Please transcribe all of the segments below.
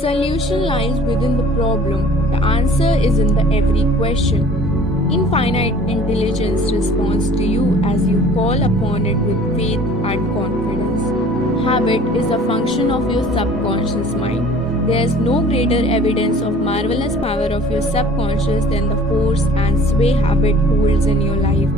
Solution lies within the problem. The answer is in the every question. Infinite intelligence responds to you as you call upon it with faith and confidence. Habit is a function of your subconscious mind. There is no greater evidence of marvelous power of your subconscious than the force and sway habit holds in your life.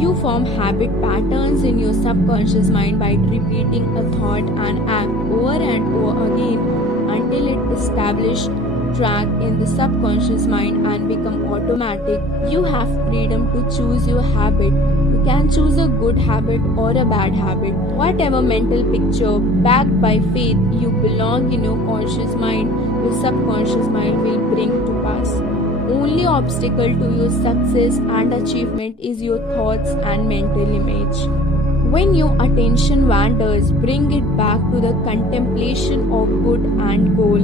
You form habit patterns in your subconscious mind by repeating a thought and act over and over again until it establishes track in the subconscious mind and become automatic. You have freedom to choose your habit. You can choose a good habit or a bad habit. Whatever mental picture backed by faith you belong in your conscious mind, your subconscious mind will bring to pass. Only obstacle to your success and achievement is your thoughts and mental image. When your attention wanders, bring it back to the contemplation of good and goal.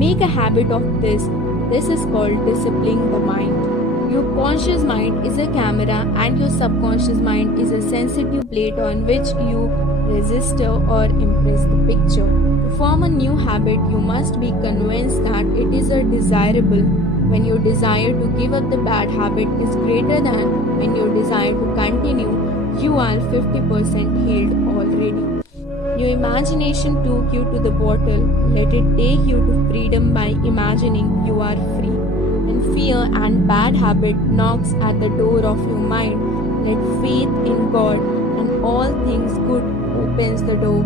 Make a habit of this. This is called disciplining the mind. Your conscious mind is a camera and your subconscious mind is a sensitive plate on which you register or impress the picture. To form a new habit, you must be convinced that it is a desirable. When your desire to give up the bad habit is greater than when your desire to continue, you are 50% healed already. Your imagination took you to the bottle. Let it take you to freedom by imagining you are free. When fear and bad habit knocks at the door of your mind, let faith in God and all things good opens the door.